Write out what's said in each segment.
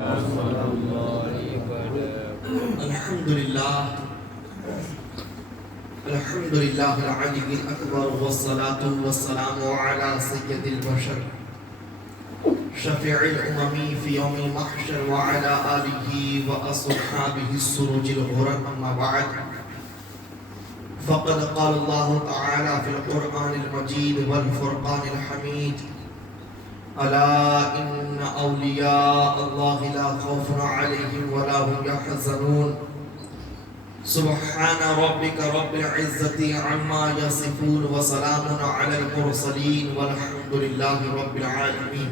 الحمدللہ العلی الاکبر والصلاة والسلام علی سید البشر شفیع الامم فی یوم المحشر وعلی آلہ واصحابہ السروج الغرر اما بعد فقد قال اللہ تعالی فی القرآن المجید والفرقان الحمید الا ان اولیاء اللہ لا خوف علیہم ولا هم يحزنون سبحان ربك رب العزة عما يصفون وسلام على المرسلين والحمد لله رب العالمين.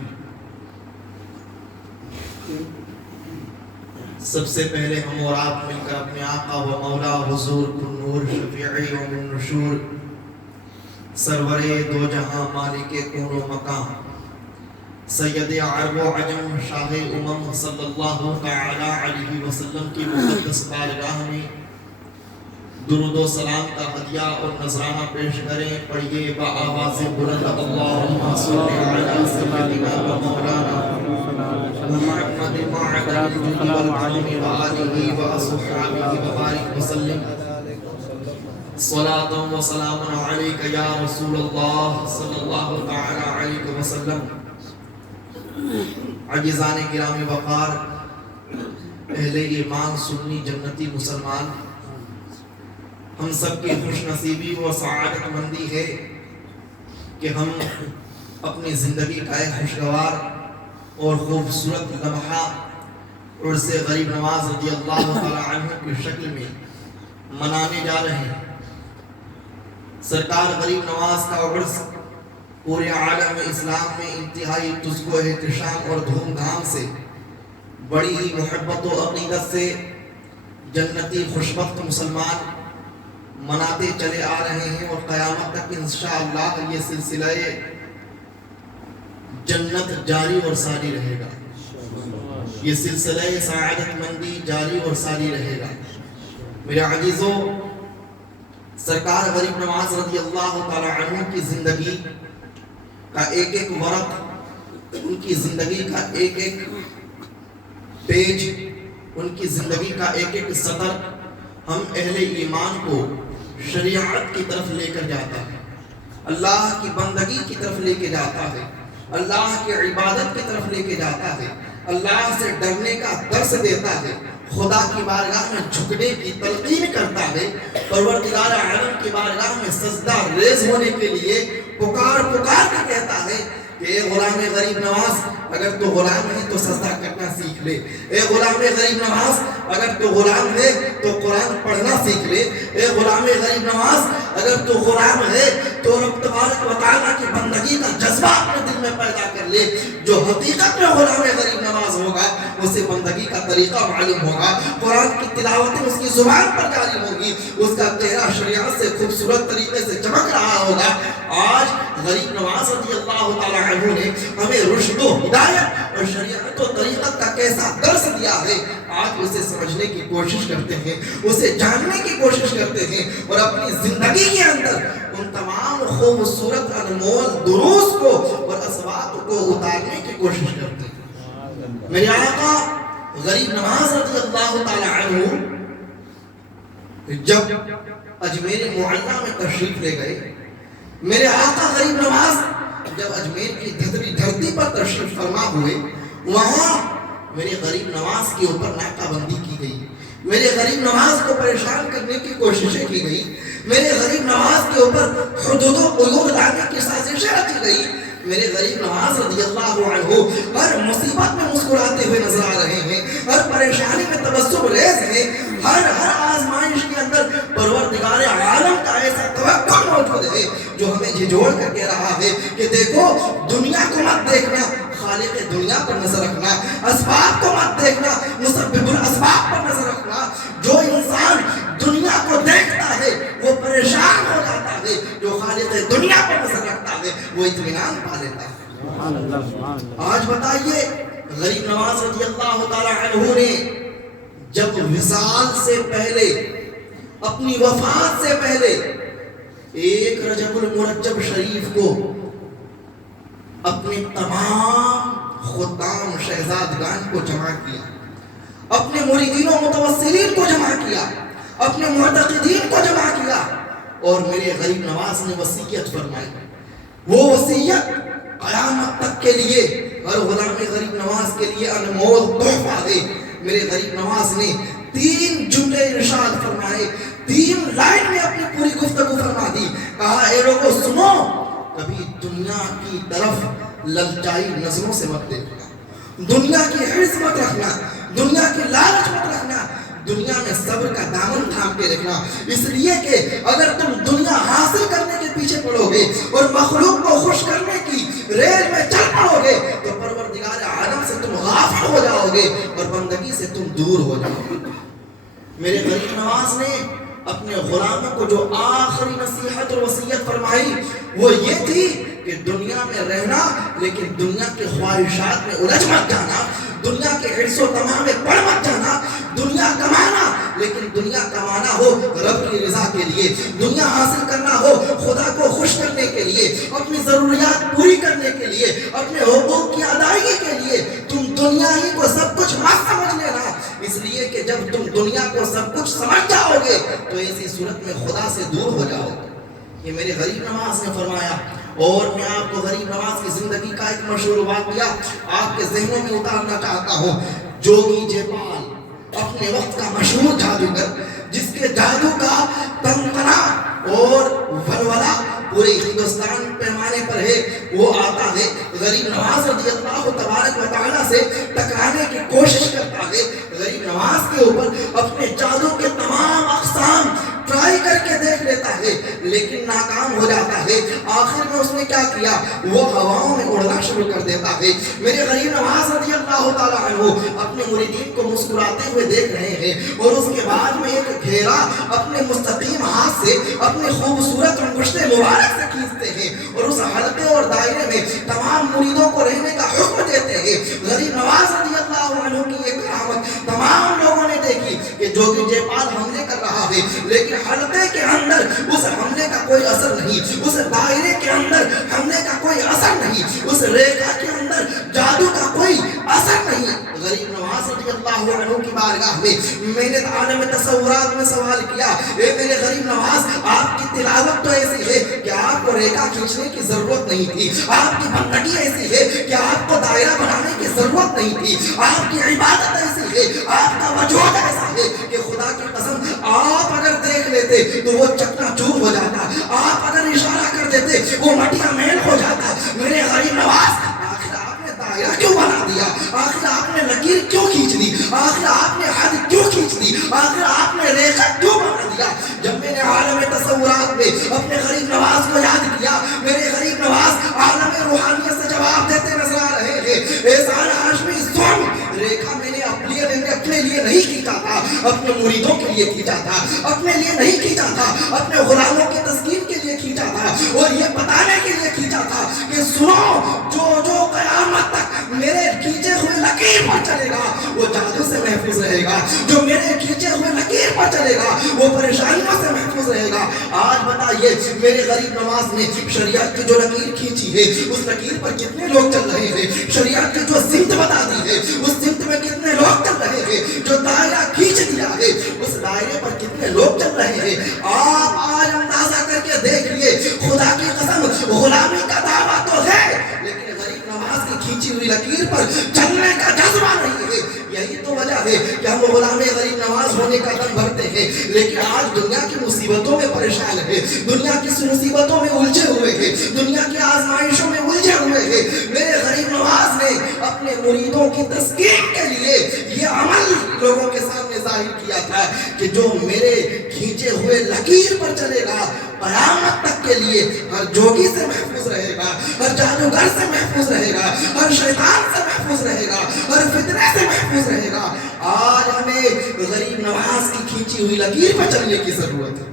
سب سے پہلے ہم اور آپ مل کر اپنے آقا و مولا حضور النور شفیع یوم النشور سرور دو جہاں مالک کون و مقام سید عرب و عجم شاہ امم صلی اللہ تعالی علیہ وسلم کی مقدس بارگاہ میں درود و سلام کا ہدیہ اور نذرانہ پیش کریں. پڑھیے بآواز بلند اللہم صلی علی سیدنا و مولانا محمد وعلی آلہ و اصحابہ وبارک وسلم. صلاۃ و سلام علیک یا رسول اللہ صلی اللہ تعالی علیہ وسلم. عزیزان گرامی وقار، اہل ایمان، سنی، جنتی مسلمان، ہم سب کی خوش نصیبی و سعادت مندی ہے کہ ہم اپنی زندگی کا ایک خوشگوار اور خوبصورت لمحہ عرس غریب نواز رضی اللہ تعالی عنہ کی شکل میں منانے جا رہے ہیں. سرکار غریب نواز کا عرس پورے عالم اسلام میں انتہائی تزک و احتشام اور دھوم دھام سے، بڑی ہی محبت و عقیدت سے جنتی خوشبخت مسلمان مناتے چلے آ رہے ہیں، اور قیامت تک انشاءاللہ یہ سلسلہ جنت جاری اور ساری رہے گا. یہ سلسلہ سعادت مندی جاری اور ساری رہے گا. میرے عزیزو، سرکار غریب نواز رضی اللہ تعالی عنہ کی زندگی کا ایک ایک ورق، ان کی زندگی کا ایک ایک پیج، ان کی زندگی کا ایک ایک سطر ہم اہل ایمان کو شریعت کی طرف لے کر جاتا ہے، اللہ کی بندگی کی طرف لے کے جاتا ہے، اللہ کی عبادت کی طرف لے کے جاتا ہے، اللہ سے ڈرنے کا درس دیتا ہے، خدا کی بارگاہ میں جھکنے کی تلقین کرتا ہے، پروردگار عالم کی بارگاہ میں سجدہ ریز ہونے کے لیے پکار پکار کے کہتا ہے کہ اے غلام غریب نواز، اگر تو غلام ہے تو سجدہ کرنا سیکھ لے. اے غلام غریب نواز، اگر تو غلام ہے تو قرآن پڑھنا سیکھ لے. اے غلام غریب نواز، اگر تو غلام ہے تو رب تبارک و تعالیٰ کی بندگی کا جذبہ اپنے دل میں پیدا کر لے. جو حقیقت میں غلام غریب نواز ہوگا اسے بندگی کا طریقہ معلوم ہوگا، قرآن کی تلاوتیں اس کی زبان پر جاری ہوگی، اس کا چہرہ شریعت سے خوبصورت طریقے سے چمک رہا ہوگا. آج غریب نواز رضی اللہ تعالی عنہ نے ہمیں رشد و ہدایت اور شریعت و طریقت کا کیسا درس دیا ہے. آج اسے سمجھنے کی کوشش کرتے ہیں، اسے جاننے کی کوشش کرتے ہیں، اور اپنی زندگی کے اندر ان تمام خوبصورت انمول دروس کو اور اسباب کو اتارنے کی کوشش کرتے ہیں. میرے آقا غریب نواز رضی اللہ تعالی عنہ جب اجمیر معلیٰ میں تشریف لے گئے، میرے آقا غریب نواز جب اجمیر کی دھتری دھرتی پر تشریف فرما ہوئے، وہاں میرے غریب نواز کے اوپر ناکہ بندی کی گئی، میرے غریب نواز کو پریشان کرنے کی کوششیں کی گئی، میرے غریب نواز کے اوپر حدود و قیود لانے کی سازشیں رچی گئی. میرے غریب نواز رضی اللہ عنہ ہر مصیبت میں مسکراتے ہوئے نظر آ رہے ہیں، ہر پریشانی میں تبسم ریز ہیں، ہر آزمائش کے اندر پروردگار عالم کا ایسا توقع موجود ہے جو ہمیں جھجوڑ کر کہہ رہا ہے کہ دیکھو، دنیا کو مت دیکھنا، خالق دنیا پر نظر رکھنا. اسباب کو مت دیکھنا، مسبب الاسباب پر نظر رکھنا. جو انسان دنیا کو دیکھتا ہے وہ پریشان ہو جاتا ہے، جو خالق دنیا پر نظر رکھتا ہے وہ اطمینان پا لیتا ہے. آج بتائیے، غریب نواز رضی اللہ تعالی عنہ نے جب وصال سے پہلے، اپنی وفات سے پہلے، ایک رجب المرجب شریف کو اپنے تمام خدام شہزادگان کو جمع کیا، اپنے مریدین و متوسلین کو جمع کیا، اپنے معتقدین کو جمع کیا، اور میرے غریب نواز نے وصیت فرمائی. وہ وصیت قیامت تک کے لیے ہر غلام غریب نواز کے لیے انمول تحفہ ہے. میرے غریب نواز نے 3 جملے ارشاد فرمائے، 3 لائن میں اپنی پوری گفتگو فرما دی. کہا اے لوگوں سنو، کبھی دنیا کی طرف للچائی نظروں سے مت دیکھنا، دنیا کی حرص مت رکھنا، دنیا کی لالچ مت رکھنا، دنیا میں صبر کا دامن تھام کے رکھنا. اس لیے کہ اگر تم دنیا حاصل کرنے کے پیچھے پڑو گے اور مخلوق کو خوش کرنے کی ریل میں چل پڑو گے تو پروردگار عالم سے تم غافل ہو جاؤ گے اور بندگی سے تم دور ہو جاؤ گے. میرے غریب نواز نے اپنے غلاموں کو جو آخری نصیحت اور وصیت فرمائی وہ یہ تھی کہ دنیا میں رہنا لیکن دنیا کے خواہشات میں الجھ مت جانا، دنیا کے حرص و طمع میں پڑ مت جانا. دنیا کمانا لیکن دنیا کمانا ہو رب کی رضا کے لیے، دنیا حاصل کرنا ہو خدا کو خوش کرنے کے لیے، اپنی ضروریات پوری کرنے کے لیے، اپنے حقوق کی ادائیگی کے لیے. تم دنیا ہی کو سب کچھ مت سمجھ لینا، اس لیے کہ جب تم دنیا کو سب کچھ سمجھ جاؤ گے تو ایسی صورت میں خدا سے دور ہو جاؤ گے. یہ میرے غریب نواز نے فرمایا. اور میں آپ کو غریب نواز کی زندگی کا ایک مشہور واقعہ آپ کے ذہنوں میں اتارنا چاہتا ہوں. جوگی جیپال اپنے وقت کا مشہور جادوگر جس کے جادو کا تنتنا اور ولولہ پورے ہندوستان پیمانے پر ہے، وہ آتا ہے غریب نواز رضی اللہ تبارک و تعالیٰ سے ٹکرانے کی کوشش کرتا ہے. غریب نواز کے اوپر اپنے جادو کے تمام اقسام ٹرائی کر کے دیکھ لیتا ہے لیکن ناکام ہو جاتا ہے. آخر میں اس نے کیا کیا، وہ ہواؤں میں اڑنا شروع کر دیتا ہے. میرے غریب نواز رضی اللہ تعالیٰ عنہ اپنے مریدین کو مسکراتے ہوئے دیکھ رہے ہیں اور اس کے بعد میں ایک گھیرا اپنے مستقیم ہاتھ سے اپنے خوبصورت انگشتے مبارک سے کھینچتے ہیں اور اس حلقے اور دائرے میں تمام مریدوں کو رہنے کا حکم دیتے ہیں. غریب نواز رضی اللہ عنہ کی یہ کرامت تمام لوگوں نے دیکھی کہ جوگی جیپال حملے کر رہا ہے لیکن حلقے کے اندر اس حملے کا کوئی اثر نہیں، اس دائرے کے اندر حملے کا کوئی اثر نہیں، اس ریکھا کے اندر جادو کا کوئی اثر نہیں. غریب نواز رضی اللہ عنہ کی بارگاہ میں نے عالم تصورات میں سوال کیا، اے میرے غریب نواز آپ کی تلاوت تو ایسی ہے کہ آپ کو ریکھا کھینچنے کی ضرورت نہیں تھی، آپ کی بندگی ایسی ہے کہ آپ کو دائرہ بنانے کی ضرورت نہیں تھی، آپ کی عبادت ایسی ہے، آپ کا وجود ایسا ہے کہ خدا کی قسم آپ اگر دیکھ لیتے تو وہ چکنا چور ہو جاتا، آپ اگر اشارہ کر دیتے وہ مٹیا میل ہو جاتا. میرے غریب نواز آخر آپ نے دائرہ کیوں بنا دیا، آخر آپ نے لکیر کیوں کھینچ دی، آخر آپ نے حد کیوں کھینچ دی، آخر آپ نے ریخہ کیوں بنا دیا. جب میں نے عالم تصورات میں اپنے غریب نواز کو یاد کیا، میرے غریب نواز عالم روحانیت سے جواب دیتے نظر آ رہے ہیں. احسان ہاشمی سن، ریکھا میں نے اپنے لیے نہیں کھینچا تھا، اپنے مریدوں کے لیے کھینچا تھا، اپنے لیے نہیں کھینچا تھا، اپنے غلاموں کی تسکین کے لیے کھینچا تھا اور یہ بتانے کے لیے کھینچا تھا کہ سنو جو قیامت تک میرے کھینچے ہوئے لکیر پر چلے گا وہ جادو سے محفوظ رہے گا، جو میرے کھینچے ہوئے لکیر پر چلے گا وہ پریشانیوں سے محفوظ رہے گا. آج بتائیے میرے غریب نواز نے شریعت کی جو لکیر کھینچی ہے اس لکیر پر کتنے لوگ چل رہے ہیں، شریعت کی جو سمت بتا دی ہے اس سمت میں کتنے لوگ چل رہے ہیں، جو دائرہ کھینچ دیا ہے اس دائرے پر کتنے لوگ چل رہے ہیں. آپ آج اندازہ کر کے دیکھئے، خدا کی قسم غلامی کا دعویٰ تو ہے لیکن غریب نواز کی کھینچی ہوئی لکیر پر چلنے کا جذبہ نہیں ہے. یہی تو وجہ ہے کہ ہم غلام غریب نواز ہونے کا دم بھرتے ہیں لیکن آج دنیا کی مصیبتوں میں پریشان ہے، دنیا کی مصیبتوں میں الجھے ہوئے ہیں، دنیا کی آزمائشوں میں الجھے ہوئے ہیں. میرے غریب نواز نے اپنے مریدوں کی تسکین کے لیے یہ عمل لوگوں کے سامنے ظاہر کیا تھا کہ جو میرے کھینچے ہوئے لکیر پر چلے گا قیامت تک کے لیے ہر جوگی سے محفوظ رہے گا، ہر جادوگر سے محفوظ رہے گا، ہر شیطان سے محفوظ رہے گا، ہر فتنے سے محفوظ رہے گا. آج ہمیں غریب نواز کی کھینچی ہوئی لکیر پر چلنے کی ضرورت ہے.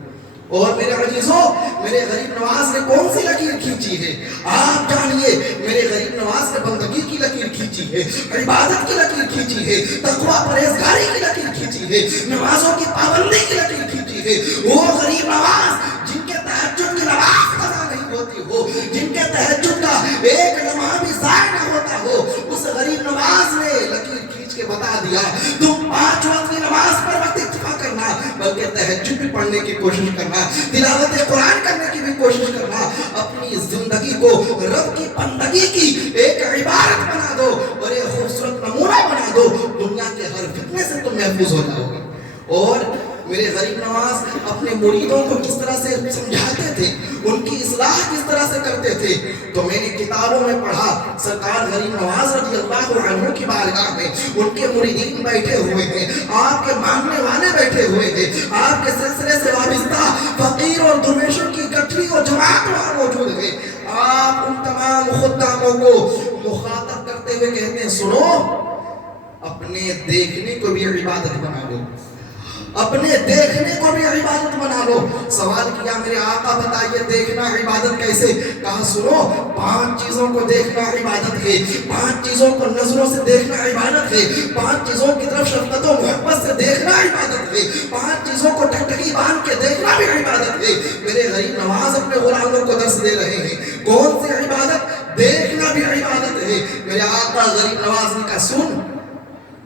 اور میرے عزیزوں میرے غریب نواز نے کون سی لکیر کھینچی ہے آپ جانیے. میرے غریب نواز نے بندگی کی لکیر کھینچی ہے، عبادت کی لکیر کھینچی ہے، تقویٰ پرہیزگاری کی لکیر کھینچی ہے، نمازوں کی پابندی کی لکیر کھینچی ہے. وہ غریب نواز جن کے تہجد کی نماز قضا نہیں ہوتی ہو، جن کے تہجد کا ایک لمحہ بھی ضائع نہ ہوتا ہو، اس غریب دیا. تم 5 وقت کی نماز پر وقت اکتفا کرنا بلکہ تہجد بھی پڑھنے کی کوشش کرنا, تلاوت قرآن کرنے کی بھی کوشش کرنا. اپنی زندگی کو رب کی بندگی کی ایک عبادت بنا دو اور ایک خوبصورت نمونہ بنا دو. دنیا کے ہر فتنے سے تم محفوظ ہو جاؤ گے. اور میرے غریب نواز اپنے مریدوں کو کس طرح سے سمجھاتے تھے, ان کی اصلاح کس طرح سے کرتے تھے, تو میں نے کتابوں میں پڑھا. سرکار غریب نواز رضی اللہ عنہ کی بارگاہ میں ان کے مریدین بیٹھے ہوئے ہیں, آپ کے ماننے والے بیٹھے ہوئے ہیں, آپ کے سلسلے سے وابستہ فقیر اور درویشوں کی گٹھڑی اور جماعت وہاں موجود ہے. آپ ان تمام خداموں کو مخاطب کرتے ہوئے کہتے ہیں, سنو, اپنے دیکھنے کو بھی عبادت بنا لو, اپنے دیکھنے کو بھی عبادت بنا لو. سوال کیا, میرے آقا بتائیے دیکھنا عبادت کیسے؟ کہا سنو, 5 چیزوں کو دیکھنا عبادت ہے, 5 چیزوں کو نظروں سے دیکھنا عبادت ہے, 5 چیزوں کی طرف شفقت و محبت سے دیکھنا عبادت ہے, 5 چیزوں کو ٹکٹکی باندھ کے دیکھنا بھی عبادت ہے. میرے غریب نواز اپنے غلاموں کو درس دے رہے ہیں. کون سی عبادت؟ دیکھنا بھی عبادت ہے. میرے آقا غریب نواز نے کہا, سن,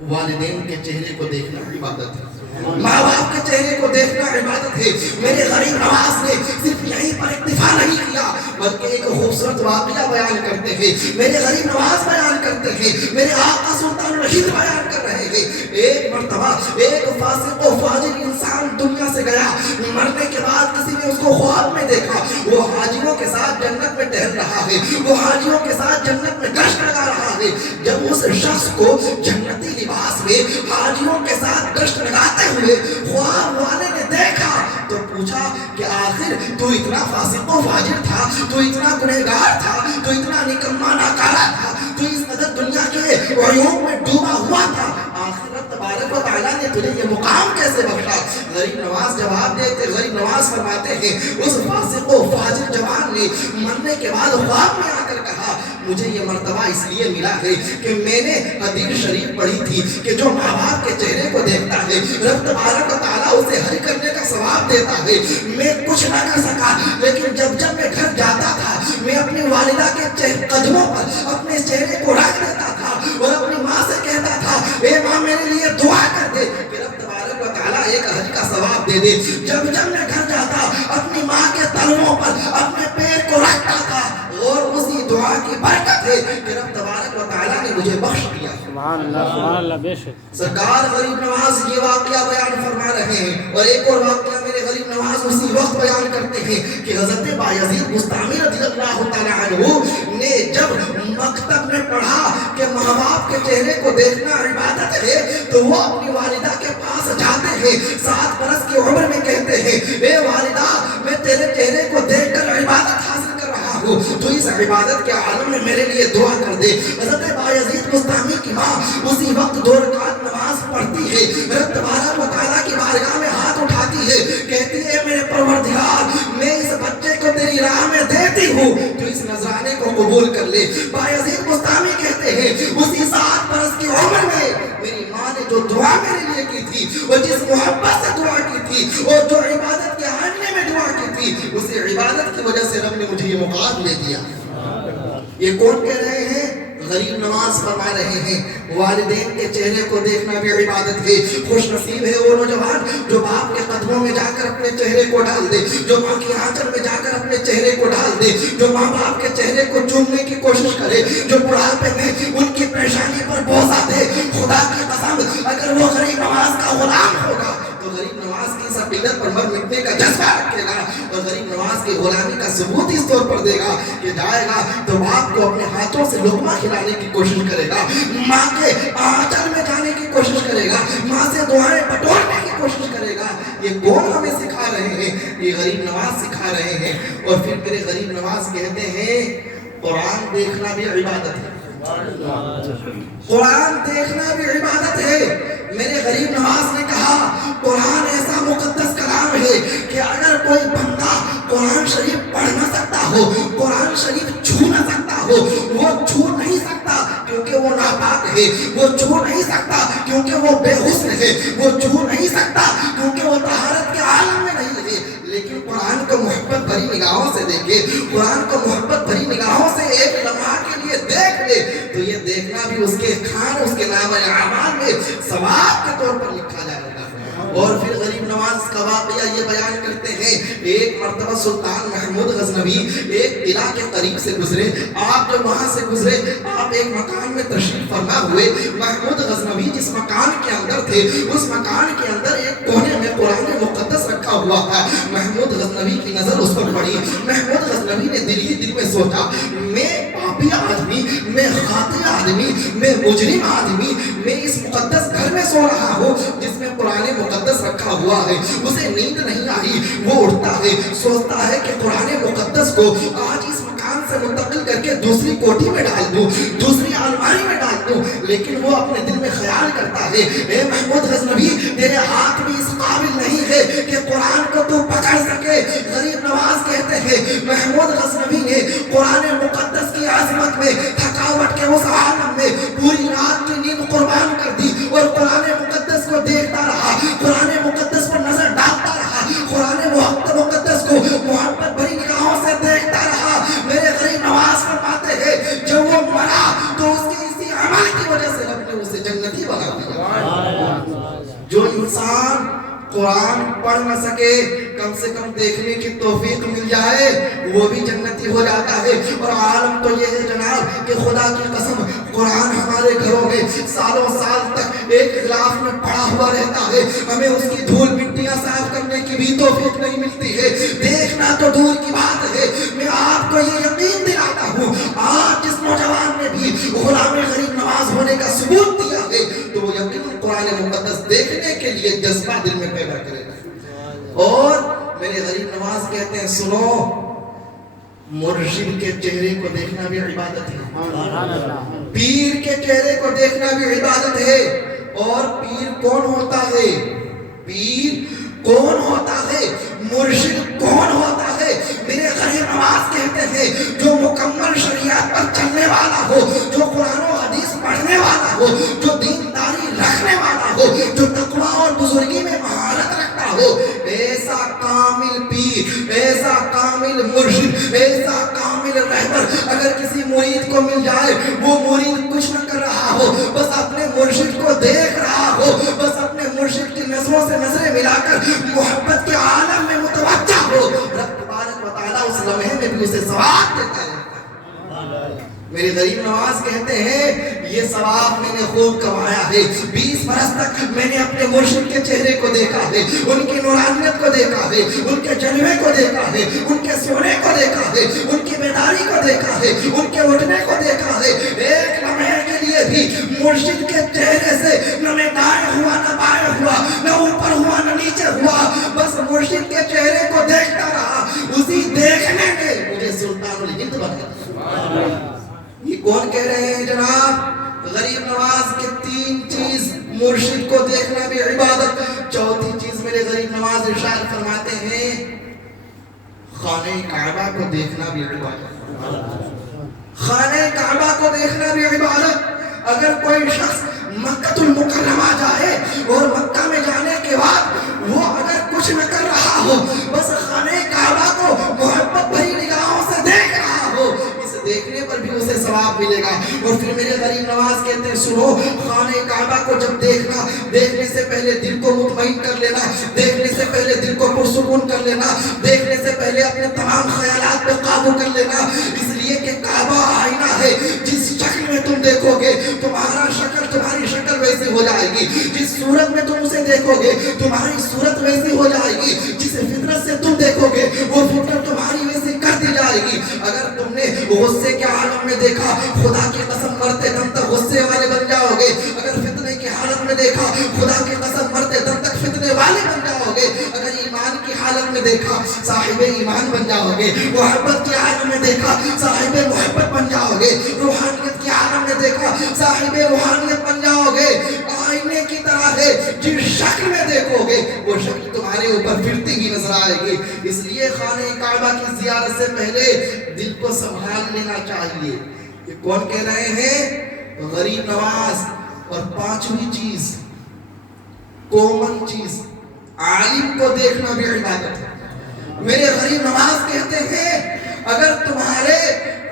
والدین کے چہرے کو دیکھنا عبادت ہے, ماں باپ کے چہرے کو دیکھنا عبادت ہے. میرے غریب نواز نے صرف یہیں پر اکتفا نہیں کیا بلکہ ایک خوبصورت واقعہ بیان کرتے ہیں. میرے غریب نواز بیان کرتے ہیں, میرے آقا سلطان رشید بیان کر رہے ہیں. ایک مرتبہ ایک فاسق و فاجر انسان دنیا سے گیا, مرنے کے بعد کسی نے اس کو خواب میں دیکھا, وہ حاجیوں کے ساتھ جنت میں ٹہل رہا ہے, وہ حاجیوں کے ساتھ جنت میں گشت لگا رہا ہے. جب اس شخص کو جنتی لباس میں حاجیوں کے ساتھ گشت لگاتے ہوئے خواب والے نے دیکھا تو پوچھا کہ آخر تو اتنا فاسق و فاجر تھا, تو اتنا گنہگار تھا, تو اتنا نکما ناکارہ تھا, تو اس قدر دنیا کے عیوب میں ڈوبا ہوا تھا, آخر تبارک و تعالیٰ نے تجھے یہ مقام کیسے بخشا؟ غریب نواز جواب دیتے, غریب نواز فرماتے ہیں, اس فاسق و فاجر جوان نے مرنے کے بعد خواب میں آ کر کہا, مجھے یہ مرتبہ اس لیے ملا ہے کہ میں نے حدیث شریف پڑھی تھی کہ جو ماں باپ کے چہرے کو دیکھتا ہے رب تبارک و تعالیٰ اسے حج کرنے کا ثواب دیتا ہے. میں کچھ نہ کر سکا لیکن جب میں گھر جاتا تھا میں اپنی والدہ کے قدموں پر اپنے چہرے کو رکھ دیتا تھا اور اپنی ماں سے کہتا تھا, اے ماں میرے لیے دعا کر دے کہ رب تبارک و تعالیٰ ایک حج کا ثواب دے دے. جب میں گھر جاتا اپنی ماں کے تلووں پر اپنے پیر کو رکھتا تھا اور اسی دعا کی برکت ہے کہ رب تبارک و تعالیٰ نے مجھے بخش دیا. سبحان اللہ, بے شک. سرکار غریب نواز یہ واقعہ بیان فرما رہے ہیں. اور ایک اور واقعہ میرے غریب نواز اسی وقت بیان کرتے ہیں کہ حضرت بایزید بستامی رضی اللہ تعالیٰ عنہ نے جب مکتب میں پڑھا کہ ماں باپ کے چہرے کو دیکھنا عبادت ہے تو وہ اپنی والدہ کے پاس جاتے ہیں, 7 برس کی عمر میں کہتے ہیں, اے والدہ میں تیرے چہرے کو دیکھ کر عبادت حاصل کر رہا ہوں, تو اس عبادت کے عالم میں میرے لیے دعا کر دے. حضرت بایزید بستامی کی ماں اسی وقت 2 رکعت نماز پڑھتی ہے, رب تبارک و تعالیٰ کی بارگاہ میں ہاتھ اٹھاتی ہے, کہتی ہے, میرے پروردگار میں اس بچے کو تیری راہ میں دیتی ہوں, تو اس نذرانے کو قبول کر لے. بایزید بستامی کہتے ہیں, اسی 7 برس کی عمر میں میری ماں نے جو دعا میرے لیے کی تھی اور جس محبت سے دعا کی تھی اور جو عبادت کے آئینے میں دعا کی تھی, اسی عبادت کی وجہ سے رب نے مجھے یہ مقام دے دیا. یہ کون کہہ رہے ہیں؟ غریب نواز فرما رہے ہیں, والدین کے چہرے کو دیکھنا بھی عبادت ہے. خوش نصیب ہے وہ نوجوان جو باپ کے قدموں میں جا کر اپنے چہرے کو ڈال دے, جو ماں کی آنچل میں جا کر اپنے چہرے کو ڈال دے, جو ماں باپ کے چہرے کو چومنے کی کوشش کرے, جو بڑھاپے میں ان کی پیشانی پر بوسہ دے. خدا کی قسم اگر وہ غریب نواز کا غلام ہوگا تو غریب نواز کی اس عقیدت پر مر مٹنے کا جذبہ رکھے گا اور غریب نواز کی غلامی کا ثبوت اس طور پر دے گا کہ جائے گا تو باپ کو اپنے ہاتھوں سے لقمہ کھلانے کی کوشش کرے گا, ماں کے آنچل میں جانے کی کوشش کرے گا, ماں سے دعائیں بٹورنے کی کوشش کرے گا. یہ کون ہمیں سکھا رہے ہیں؟ یہ غریب نواز سکھا رہے ہیں. اور پھر میرے غریب نواز کہتے ہیں, قرآن دیکھنا بھی عبادت ہے, قرآن دیکھنا بھی عبادت ہے. میرے غریب نواز نے کہا, قرآن ایسا مقدس کلام ہے کہ اگر کوئی بندہ قرآن شریف پڑھ نہ سکتا ہو, قرآن شریف چھو نہ سکتا ہو, وہ چھو نہیں سکتا کیونکہ وہ ناپاک ہے, وہ چھو نہیں سکتا کیونکہ وہ بے حسن ہے, وہ چھو نہیں سکتا کیونکہ وہ طہارت کے عالم میں نہیں ہے. لیکن قرآن کو محبت بھری نگاہوں سے دیکھے, قرآن کو محبت بھری نگاہوں سے ایک لمحہ کے لیے دیکھ لے تو تو یہ دیکھنا بھی اس کے کھان اس کے نام اعمال میں ثواب کے طور پر لکھا جائے گا۔ اور پھر غریب نواز کا واقعہ یہ بیان کرتے ہیں، ایک مرتبہ سلطان محمود غزنوی ایک قلعہ کے قریب سے گزرے، آپ جب وہاں سے گزرے آپ ایک مکان میں تشریف فرما ہوئے۔ محمود غزنوی جس مکان کے اندر تھے اس مکان کے اندر ایک کونے میں قرآن مقدس رکھا ہوا تھا۔ محمود غزنوی کی نظر اس پر پڑی۔ محمود غزنوی نے دل ہی دل میں سوچا، میں پاپی آدمی، میں خاطئ آدمی، میں مجرم آدمی، میں اس مقدس گھر میں سو رہا ہوں جس میں قرآن مقدس رکھا ہوا ہے۔ اسے نیند نہیں آئی، وہ اٹھتا ہے، سوچتا ہے کہ قرآن مقدس کو آج اس مکان سے منتقل کر کے دوسری کوٹھی میں ڈال دوں، دوسری الماری میں ڈال دوں، لیکن وہ اپنے دل میں خیال کرتا ہے، اے محمود غزنوی تیرے ہاتھ بھی اس قابل نہیں ہے کہ قرآن کو تو پکڑ سکے۔ غریب نواز کہتے ہیں محمود غزنوی نے قرآن مقدس کی عظمت میں تھکاوٹ کے اس عالم میں پوری رات کی نیند قربان کر دی اور قرآن مقدس کو دیکھتا رہا، قرآن مقدس پر نظر ڈالتا رہا، قرآن مقدس کو محبت بھری نگاہوں سے دیکھتا رہا۔ میرے غریب نواز فرماتے ہیں جب وہ مرا تو اس کے اسی عمل کی وجہ سے رب نے اسے جنتی بنا دیا۔ جو انسان قرآن پڑھ نہ سکے کم سے کم دیکھنے کی توفیق مل جائے وہ بھی جنتی ہو جاتا ہے۔ اور عالم تو یہ ہے جناب کہ خدا کی قسم قرآن ہمارے گھروں میں سالوں سال تک ایک غلاف میں پڑا ہوا رہتا ہے، ہمیں اس کی دھول مٹیاں صاف کرنے کی بھی توفیق نہیں ملتی ہے، دیکھنا تو دور کی بات ہے۔ میں آپ کو یہ یقین دلاتا ہوں آج جس نوجوان نے بھی غلام غریب نواز ہونے کا ثبوت دیا ہے تو وہ یقیناً قرآن مقدس دیکھنے کے لیے جذبہ دل میں پیدا کرے گا۔ اور میرے غریب نواز کہتے ہیں سنو، مرشد کے چہرے کو دیکھنا بھی عبادت ہے، پیر کے چہرے کو دیکھنا بھی عبادت ہے۔ اور پیر کون ہوتا ہے؟ پیر کون ہوتا ہے؟ مرشد کون ہوتا ہے؟ میرے غریب نواز کہتے ہیں جو مکمل شریعت پر چلنے والا ہو، جو قرآن و حدیث پڑھنے والا ہو، جو دینداری رکھنے والا ہو، جو تقوی اور بزرگی میں مہارت رکھتا ہو، ایسا کامل پیر، ایسا کامل مرشد، ایسا کامل رہبر اگر کسی مرید کو مل جائے، وہ مرید کچھ نہ کر رہا ہو، بس اپنے مرشد کو دیکھ رہا ہو، بس اپنے مرشد کی نظروں سے نظریں ملا کر محبت کے عالم میں متوجہ ہو، رب تبارک و تعالیٰ اس لمحے میں بھی اسے ثواب دیتا ہے۔ میرے غریب نواز کہتے ہیں یہ ثواب میں نے خوب کمایا ہے، 20 برس تک میں نے اپنے مرشد کے چہرے کو دیکھا ہے، ان کی نورانیت کو دیکھا ہے، ان کے جلوے کو دیکھا ہے، ان کے سونے کو دیکھا ہے، ان کی بیداری کو دیکھا ہے، ان کے اٹھنے کو دیکھا ہے۔ ایک لمحے کے لیے بھی مرشد کے چہرے سے نہ میں دائیں ہوا نہ بائیں ہوا، نہ اوپر ہوا نہ نیچے ہوا، بس مرشد کے چہرے کو دیکھتا رہا، اسی دیکھنے میں مجھے سلطان الہند بنا دیا۔ یہ کون کہہ رہے ہیں جناب؟ غریب نواز کے 3 چیز، مرشد کو دیکھنا بھی عبادت، چوتھی چیز میرے غریب نواز ارشاد فرماتے ہیں خانہ کعبہ کو دیکھنا بھی عبادت، خانہ کعبہ کو دیکھنا بھی عبادت۔ اگر کوئی شخص مکہ المکرمہ جائے اور مکہ میں جانے کے بعد وہ اگر کچھ نہ کر رہا ہو، بس خانہ کعبہ کو محبت بھری نگاہوں سے دیکھ رہا ہو، دیکھنے پر بھی اسے ثواب ملے گا۔ اور پھر میرے غریب نواز کہتے ہیں سنو، خانہ کعبہ کو جب دیکھنا، دیکھنے سے پہلے دل کو مطمئن کر لینا، دیکھنے سے پہلے دل کو پرسکون کر لینا، دیکھنے سے پہلے اپنے تمام خیالات پہ قابو کر لینا، اس لیے کہ کعبہ آئینہ ہے، جس شکل میں تم دیکھو گے تمہاری شکل ویسی ہو جائے گی، جس صورت میں تم اسے دیکھو گے تمہاری صورت ویسی ہو جائے گی، جس فطرت سے تم دیکھو گے وہ فطرت تمہاری ویسی کر دی جائے گی۔ اگر تم نے غصے کے عالم میں دیکھا، خدا کی قسم مرتے دم تک غصے والے بن جاؤ گے، اگر فتنے کی حالت میں دیکھا، خدا کی قسم مرتے دم تک فتنے والے بن جاؤ گے، اگر ایمان کی حالت میں دیکھا صاحب ایمان بن جاؤ گے، محبت کے عالم میں دیکھا صاحب محبت بن جاؤ گے، روحانیت کے عالم میں دیکھا صاحب روحانیت بن جاؤ گے۔ آئینے کی طرح ہے، جس شکل میں دیکھو گے وہ شکل تمہارے اوپر پھرتی ہوئی نظر آئے گی۔ اس لیے خانہ کعبہ کی زیارت سے پہلے دل کو سنبھال لینا چاہیے۔ یہ کون کہہ رہے ہیں؟ غریب نواز۔ اور 5ویں چیز، کومن چیز، عالم کو دیکھنا بھی عبادت ہے۔ میرے غریب نواز کہتے ہیں اگر تمہارے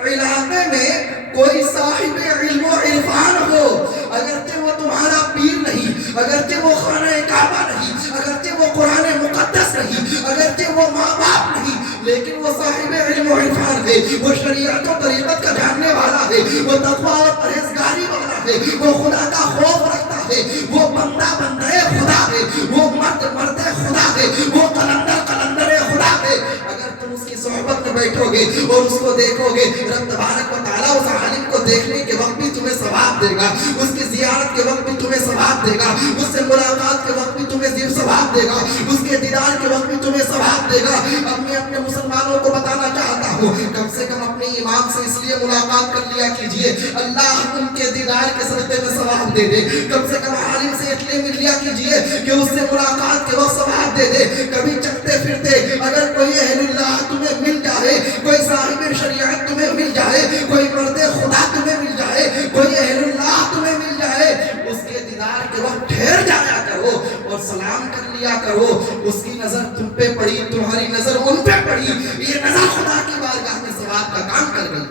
علاقے میں کوئی صاحب علم و عرفان ہو، اگرچہ وہ تمہارا پیر نہیں، اگرچہ وہ خانہ کعبہ نہیں، اگرچہ وہ قرآن مقدس نہیں، اگرچہ وہ ماں باپ نہیں، لیکن وہ صاحب علم و عرفان ہے، وہ شریعت و طریقت کا جاننے والا ہے، وہ تقویٰ اور پرہیزگاری والا ہے، وہ خدا کا خوف رکھتا ہے، وہ بندہ بندے خدا ہے، وہ مرد مرد خدا ہے، وہ قلندر قلندر خدا ہے۔ اگر تم اس کی صحبت میں بیٹھو گے اور اس کو دیکھو گے، رب تبارک و تعالیٰ اس عالم کو دیکھنے کے وقت بھی تمہیں ثواب دے گا، اس کی زیارت کے وقت بھی تمہیں ثواب دے گا، اس سے ملاقات کے وقت بھی تمہیں ثواب دے گا، اس کے دیدار کے وقت بھی تمہیں ثواب دے گا۔ اب میں اپنے مسلمانوں کو بتانا چاہتا ہوں، کم سے کم اپنے امام سے اس لیے ملاقات کر لیا کیجئے، اللہ ان کے دیدار کے صدقے میں ثواب دے دے۔ کم سے کم عالم سے اس لیے مل لیا کیجئے کہ اس سے ملاقات کے وقت ثواب دے دے۔ کبھی چلتے پھرتے اگر کوئی اہل اللہ تمہیں مل جائے، کوئی صاحب شریعت تمہیں مل جائے، کوئی مرد خدا تمہیں مل جائے، کوئی اہل اللہ تمہیں مل جائے، اس کے دیدار کے وقت ٹھہر جایا کرو اور سلام کر لیا کرو۔ اس کی نظر تم پہ پڑی، تمہاری نظر ان پہ پڑی، یہ نظر خدا کی بارگاہ میں ثواب کا کام کر گئی۔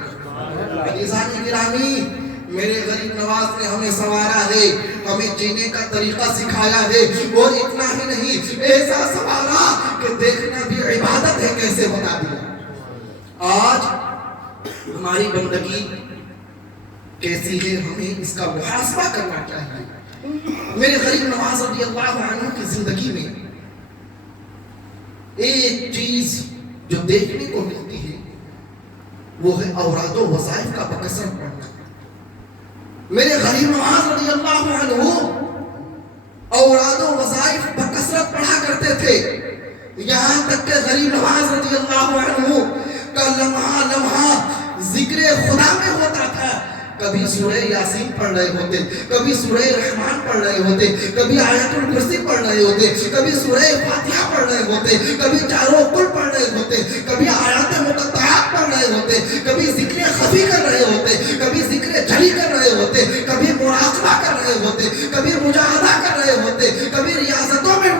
عزیزان گرامی، میرے غریب نواز نے ہمیں سنوارا ہے، ہمیں جینے کا طریقہ سکھایا ہے، اور اتنا ہی نہیں، ایسا سنوارا کہ دیکھنا بھی عبادت ہے کیسے بتا دیا۔ آج ہماری بندگی کیسی ہے، ہمیں اس کا محاسبہ کرنا چاہیے۔ میرے غریب نواز رضی اللہ عنہ کی زندگی میں ایک چیز جو دیکھنے کو ملتی ہے وہ ہے اوراد و وظائف کا بکثرت پڑھنا۔ میرے غریب نواز رضی اللہ عنہ اوراد و وظائف بکثرت پڑھا کرتے تھے، یہاں تک کہ غریب نواز رضی اللہ عنہ کا لمحہ لمحہ ذکر خدا میں ہوتا تھا۔ کبھی سورہ یاسین پڑھ رہے ہوتے، کبھی سورہ رحمان پڑھ رہے ہوتے، کبھی آیت الکرسی پڑھ رہے ہوتے، کبھی سورہ فاتحہ پڑھ رہے ہوتے، کبھی چاروں کل پڑھ رہے ہوتے، کبھی آیات مقطعات پڑھ رہے ہوتے، کبھی ذکر خفی کر رہے ہوتے، کبھی ذکر جلی کر رہے ہوتے، کبھی مراقبہ کر رہے ہوتے، کبھی مجاہدہ کر رہے ہوتے، کبھی ریاضتوں میں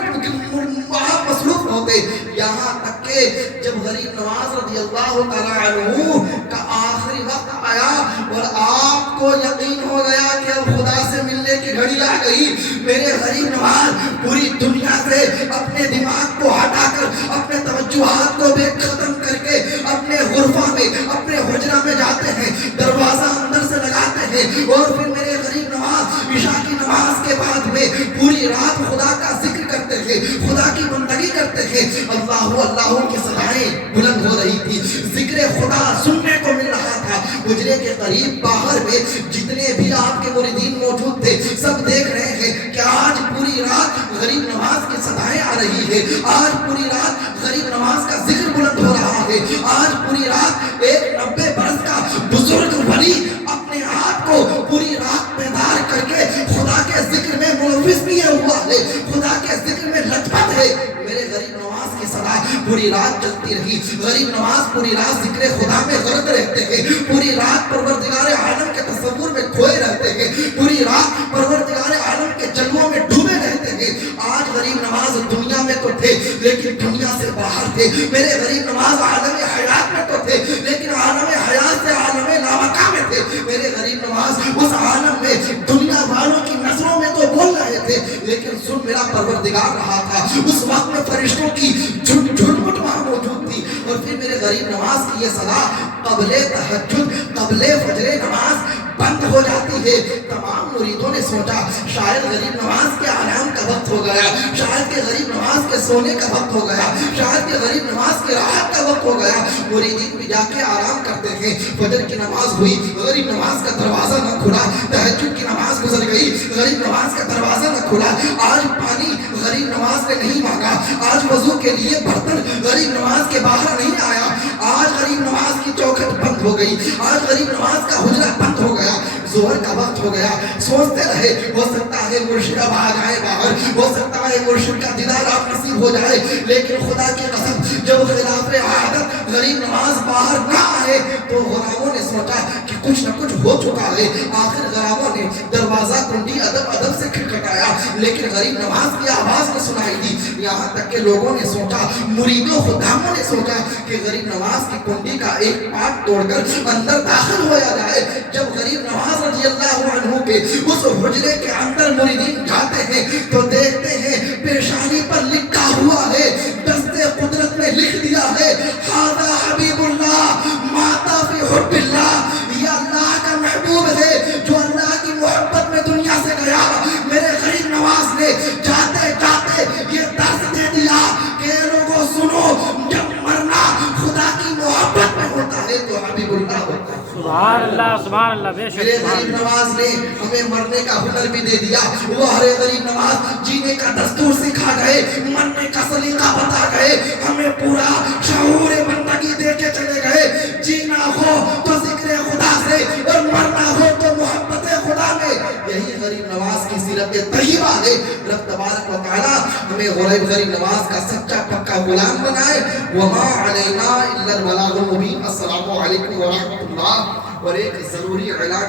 مصروف ہوتے۔ یہاں تک کہ جب غریب نواز رضی اللہ تعالیٰ عنہ کا آخری وقت آیا اور آپ کو یقین ہو گیا کہ اب خدا سے ملنے کی گھڑی آ گئی، میرے غریب نواز پوری دنیا سے اپنے دماغ کو ہٹا کر، اپنے توجہات کو بے ختم کر کے اپنے غرفہ میں، اپنے حجرہ میں جاتے ہیں، دروازہ اندر سے لگاتے ہیں، اور پھر میرے غریب نواز عشاء کی نماز کے بعد میں پوری رات خدا کا ذکر کرتے ہیں، خدا کی بندگی کرتے ہیں۔ اللہ اللہ کی صدائیں بلند ہو رہی تھی، ذکر خدا سننے کو مل رہا تھا۔ حجرے کے قریب باہر میں جتنے بھی آپ کے مریدین موجود تھے سب دیکھ رہے ہیں کہ آج پوری رات غریب نواز کی صدائیں آ رہی ہے، آج پوری رات غریب نواز کا ذکر بلند ہو رہا ہے، آج پوری رات ایک 90 برس کا بزرگ ولی اپنے آپ کو پوری رات بیدار کر کے خدا کے ذکر میں ملوث کیے ہوا ہے، خدا کے ذکر میں لجپت ہے۔ میرے غریب نواز کی صدا پوری رات چلتی رہی، غریب نواز پوری رات ذکر خدا میں غرق رہتے ہیں، پوری رات پروردگار عالم کے تصور میں کھوئے رہتے ہیں، پوری رات پروردگار عالم کے جلووں میں ڈوبے رہتے ہیں۔ آج غریب نواز دنیا میں تو تھے لیکن دنیا سے باہر تھے، میرے غریب نواز عالم حیات میں تو تھے لیکن عالم حیات سے عالم لاوقع میں تھے۔ میرے غریب نواز اس عالم میں دنیا والوں کی نظروں میں تو بول رہے تھے لیکن سن میرا پروردگار رہا تھا۔ اس وقت میں فرشتوں کی جھنجھٹ وہاں موجود تھی، اور پھر میرے غریب نواز کی یہ صدا قبل تہجد، قبل فجر نماز بند ہو جاتی ہے۔ تمام مریدوں نے سوچا شاید غریب نواز کے آرام کا وقت ہو گیا، شاید کہ غریب نواز کے سونے کا وقت ہو گیا، شاید کہ غریب نواز کے راحت کا وقت ہو گیا۔ مریدین بھی جا کے آرام کرتے ہیں، فجر کی نماز ہوئی، غریب نواز کا دروازہ نہ کھلا، تہجد کی نماز گزر گئی، غریب نواز کا دروازہ نہ کھلا۔ آج پانی غریب نواز نے نہیں مانگا، آج وضو کے لیے برتن غریب نواز کے باہر نہیں آیا، آج غریب نواز کی چوکھٹ بند ہو گئی، آج غریب نواز کا حجرہ بند ہو گیا۔ ظہر کا وقت ہو گیا، سوچتے رہے ہو سکتا ہے مرشد اب آ جائے باہر، ہو سکتا ہے مرشد کا دیدار آپ نصیب ہو جائے، لیکن خدا کی قسم جب خلاف عادت غریب نواز باہر نہ آئے تو غلاموں نے سوچا کہ کچھ نہ کچھ ہو چکا ہے۔ آخر غلاموں نے دروازہ کنڈی ادب سے کھٹکھٹایا لیکن غریب نواز کی آواز نہ سنائی دی، یہاں تک کہ لوگوں نے سوچا، مریدوں خداموں نے سوچا کہ غریب نواز کی کنڈی کا ایک پارٹ توڑ کر اندر داخل ہویا جائے۔ جب غریب نواز رضی اللہ عنہ کے اس حجرے کے اندر مریدین جاتے ہیں تو دیکھتے ہیں پیشانی پر لکھا ہوا ہے، دستے قدرت میں لکھ دیا ہے، ھذا حبیب اللہ ماتا فی حب اللہ، یہ اللہ کا محبوب ہے جو اللہ کی محبت میں دنیا سے گیا۔ میرے غریب نواز نے جاتے جاتے یہ درس دے دیا کہ لوگوں سنو، جب مرنا خدا کی محبت میں ہوتا ہے تو حبیب اللہ ہوتا ہے۔ سبحان اللہ بے شک۔ میرے غریب نواز نے ہمیں مرنے کا ہنر بھی دے دیا، وہ ہرے غریب نواز جینے کا دستور سکھا گئے، مرنے کا سلیقہ بتا گئے، ہمیں پورا شعور بندگی دے کے چلے گئے۔ جینا ہو تو ذکر خدا سے اور مرنا ہو تو محبت خدا میں، یہی غریب نواز کی سیرت طیبہ ہے۔ رب تبارک و تعالی ہمیں غریب نواز کا سچا پکا غلام بنائے۔ وما علینا الا البلاغ المبین۔ السلام علیکم ورحمۃ اللہ۔ اور ایک ضروری اعلان